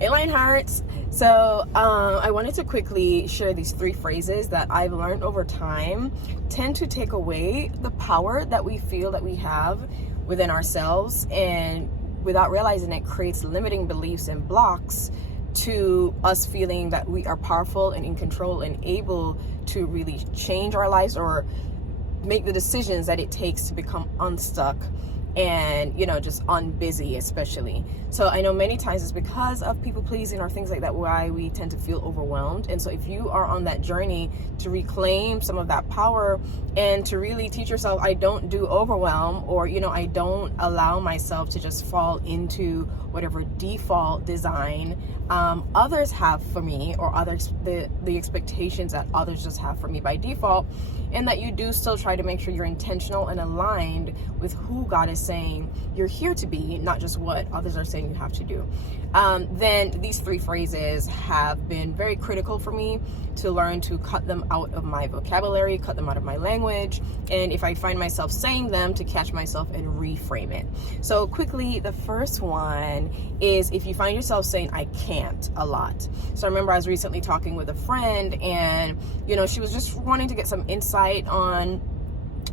Hey Lionhearts. So I wanted to quickly share these 3 phrases that I've learned over time tend to take away the power that we feel that we have within ourselves, and without realizing it creates limiting beliefs and blocks to us feeling that we are powerful and in control and able to really change our lives or make the decisions that it takes to become unstuck and just unbusy, especially. So I know many times it's because of people pleasing or things like that why we tend to feel overwhelmed. And so if you are on that journey to reclaim some of that power and to really teach yourself, I don't do overwhelm, or I don't allow myself to just fall into whatever default design others have for me, or others the expectations that others just have for me by default, and that you do still try to make sure you're intentional and aligned with who God is saying you're here to be, not just what others are saying you have to do. Then these 3 phrases have been very critical for me to learn to cut them out of my vocabulary, cut them out of my language, and if I find myself saying them, to catch myself and reframe it. So quickly, the first one is if you find yourself saying I can't a lot. So I remember I was recently talking with a friend, and she was just wanting to get some insight on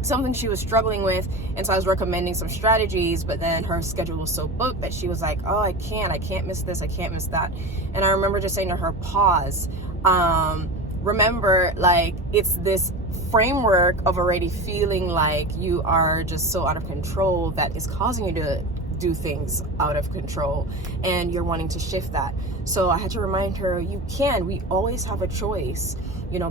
something she was struggling with, and so I was recommending some strategies, but then her schedule was so booked that she was like, oh, I can't miss this, I can't miss that. And I remember just saying to her, pause. Remember, like, it's this framework of already feeling like you are just so out of control that is causing you to do things out of control, and you're wanting to shift that. So I had to remind her, we always have a choice.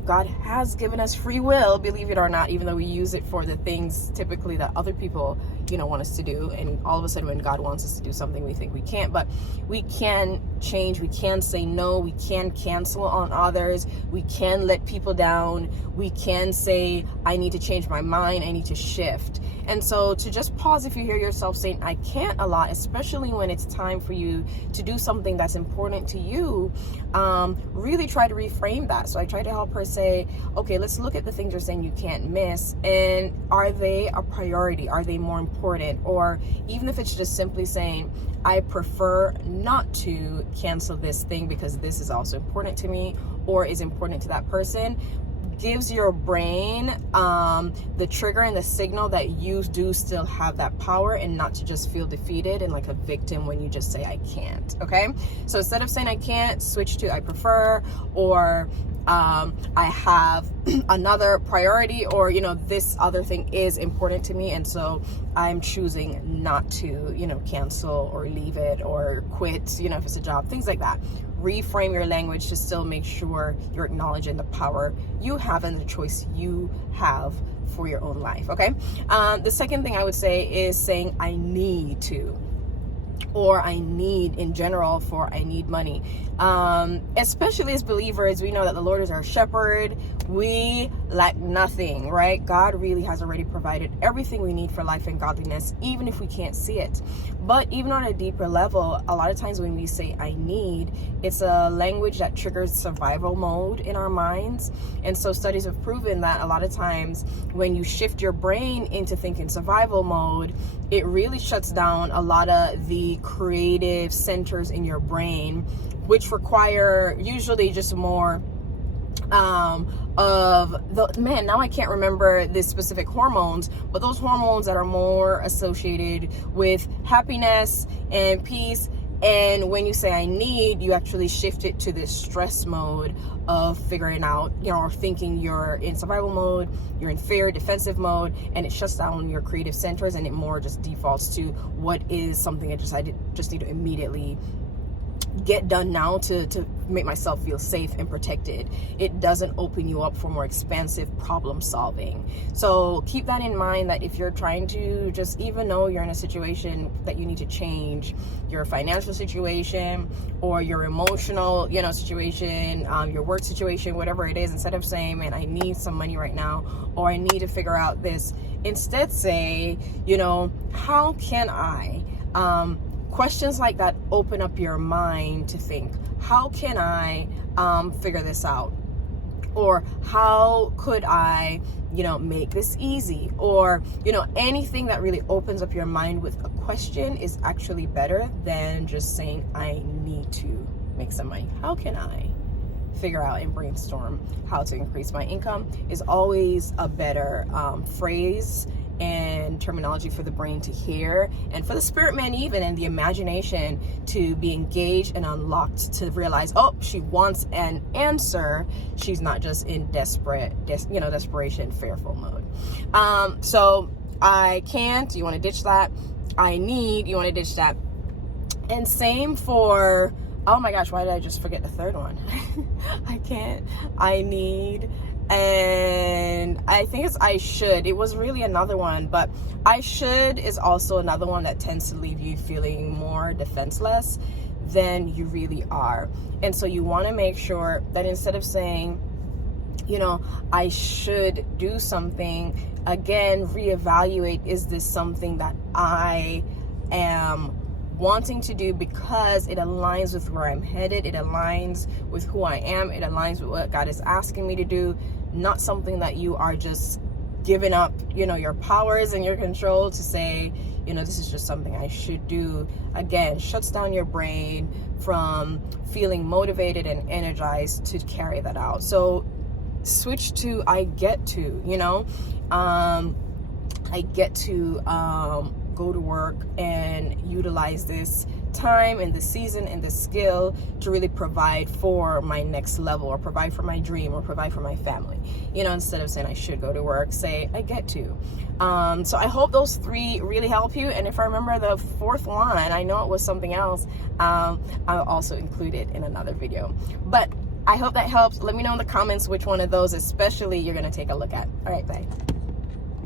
God has given us free will, believe it or not, even though we use it for the things typically that other people want us to do. And all of a sudden when God wants us to do something, we think we can't. But we can change, we can say no, we can cancel on others, we can let people down, we can say, I need to change my mind, I need to shift. And so to just pause if you hear yourself saying I can't a lot, especially when it's time for you to do something that's important to you, really try to reframe that. So I try to help her say, okay, let's look at the things you're saying you can't miss, and are they a priority? Are they more important? Or even if it's just simply saying, I prefer not to cancel this thing because this is also important to me or is important to that person, gives your brain the trigger and the signal that you do still have that power, and not to just feel defeated and like a victim when you just say I can't. Okay, so instead of saying I can't, switch to I prefer, or I have another priority, or this other thing is important to me, and so I'm choosing not to cancel or leave it or quit, if it's a job, things like that. Reframe your language to still make sure you're acknowledging the power you have and the choice you have for your own life. Okay, the second thing I would say is saying I need to, or I need in general, for I need money. Especially as believers, we know that the Lord is our shepherd. We lack nothing, right? God really has already provided everything we need for life and godliness, even if we can't see it. But even on a deeper level, a lot of times when we say I need, it's a language that triggers survival mode in our minds. And so studies have proven that a lot of times when you shift your brain into thinking survival mode, it really shuts down a lot of the creative centers in your brain, which require usually just more of the now I can't remember the specific hormones, but those hormones that are more associated with happiness and peace. And when you say I need, you actually shift it to this stress mode of figuring out, or thinking you're in survival mode, you're in fear, defensive mode, and it shuts down your creative centers, and it more just defaults to what is something I just need to immediately get done now to make myself feel safe and protected. It doesn't open you up for more expansive problem solving. So keep that in mind, that if you're trying to just, even though you're in a situation that you need to change, your financial situation or your emotional situation, your work situation, whatever it is, instead of saying, man, I need some money right now, or I need to figure out this, instead say, how can I questions like that open up your mind to think, how can I figure this out? Or how could I, make this easy? Or, anything that really opens up your mind with a question is actually better than just saying, I need to. make some money? How can I figure out and brainstorm how to increase my income? Is always a better phrase and terminology for the brain to hear, and for the spirit man even, and the imagination to be engaged and unlocked, to realize, oh, she wants an answer. She's not just in desperation, fearful mode. So I can't, you want to ditch that. I need, you want to ditch that. And same for, oh my gosh, why did I just forget the third one? I can't, I need, and I think it's I should. It was really another one, but I should is also another one that tends to leave you feeling more defenseless than you really are. And so you want to make sure that instead of saying, you know, I should do something, again, reevaluate, is this something that I am wanting to do because it aligns with where I'm headed, it aligns with who I am, it aligns with what God is asking me to do, not something that you are just giving up, you know, your powers and your control to say, you know, this is just something I should do. Again, shuts down your brain from feeling motivated and energized to carry that out. So switch to I get to, you know, I get to go to work and utilize this time and this season and this skill to really provide for my next level, or provide for my dream, or provide for my family. You know, instead of saying I should go to work, say I get to. So I hope those three really help you. And if I remember the fourth one, I know it was something else, I'll also include it in another video. But I hope that helps. Let me know in the comments which one of those especially you're going to take a look at. All right, bye.